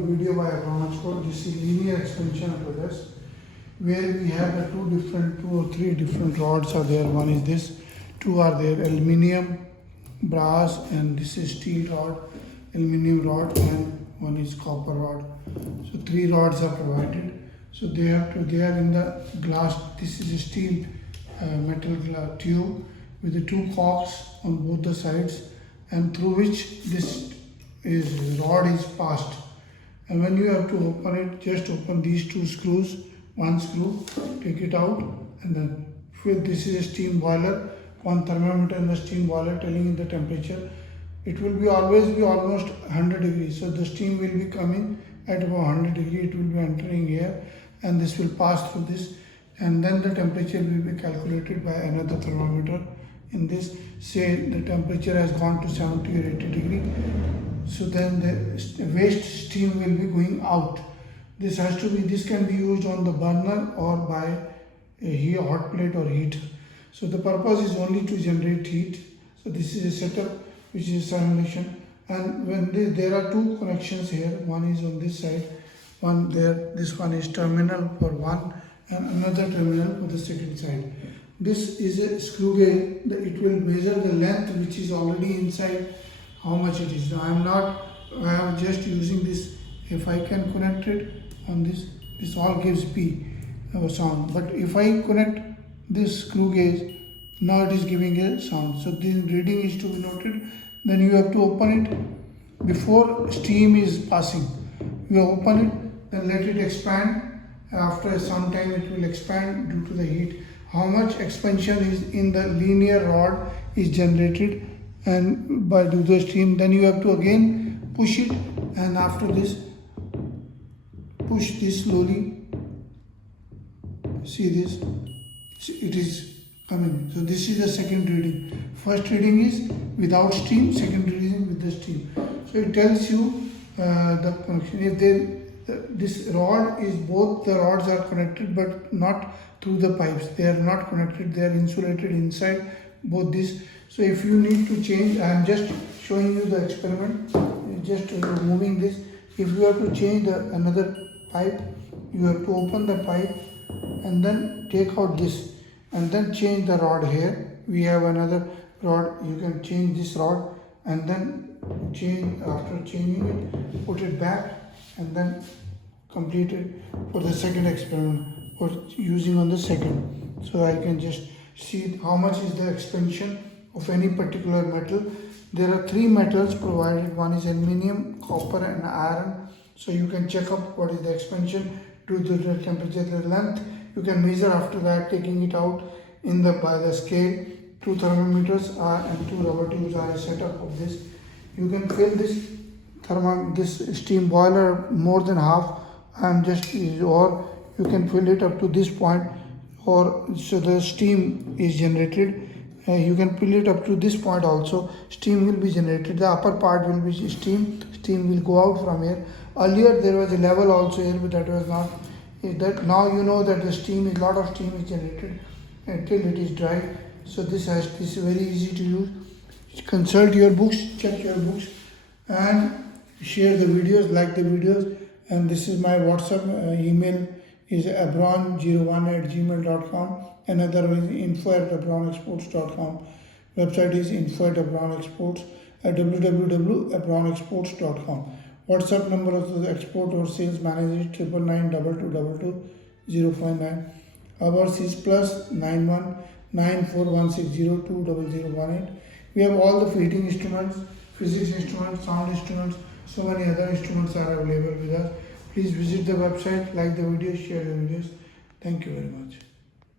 video by Apparatus. This is linear expansion apparatus, where we have the two or three different rods are there. One is this, two are there, aluminium, brass, and this is steel rod, aluminium rod, and one is copper rod. So three rods are provided. So they are in the glass. This is a steel metal tube with the two cocks on both the sides, and through which this rod is passed. And when you have to open it, just open these two screws, one screw, take it out, and then fill. This is a steam boiler, one thermometer in the steam boiler telling you the temperature. It will be always be almost 100 degrees. So the steam will be coming at about 100 degrees. It will be entering here, and this will pass through this, and then the temperature will be calculated by another thermometer. In this, say the temperature has gone to 70 or 80 degrees. So then the waste steam will be going out. This can be used on the burner or by a hot plate or heater. So the purpose is only to generate heat. So this is a setup which is a simulation. And when there are two connections here, one is on this side, one there. This one is terminal for one, and another terminal for the second side. This is a screw gauge. It will measure the length which is already inside, how much it is. Now I am just using this. If I can connect it on this all gives P sound. But if I connect this screw gauge, now it is giving a sound. So the reading is to be noted. Then you have to open it before steam is passing. You open it, then let it expand. After some time it will expand due to the heat. How much expansion is in the linear rod is generated and by due to the steam. Then you have to again push it, and after this push this slowly. See this, it is coming. So this is the second reading. First reading is without steam, second reading with the steam. So it tells you the connection. If this rod is, both the rods are connected but not through the pipes. They are not connected. They are insulated inside both this. So if you need to change, I am just showing you the experiment. Just removing this. If you have to change another pipe, you have to open the pipe and then take out this and then change the rod here. We have another rod. You can change this rod and then change. After changing it, put it back and then complete it for the second experiment or using on the second. So I can just see how much is the expansion of any particular metal. There are three metals provided. One is aluminium, copper, and iron. So you can check up what is the expansion due to the temperature, the length. You can measure after that, taking it out by the scale. Two thermometers and two rubber tubes are a setup of this. You can fill this steam boiler more than half. Or you can fill it up to this point, or so the steam is generated. You can fill it up to this point also. Steam will be generated. The upper part will be steam. Steam will go out from here. Earlier there was a level also here, but that was not. Now you know that the lot of steam is generated until it is dry. So this is very easy to use. Consult your books, check your books, and share the videos, like the videos. And this is my WhatsApp email is abron01@gmail.com. Another is info@abronexports.com. Website is info@abronexports at www.abronexports.com. WhatsApp number of the export or sales manager is 99922222059. Ours is +91 9416020018. We have all the feeding instruments, physics instruments, sound instruments. So many other instruments are available with us. Please visit the website, like the videos, share the videos. Thank you very much.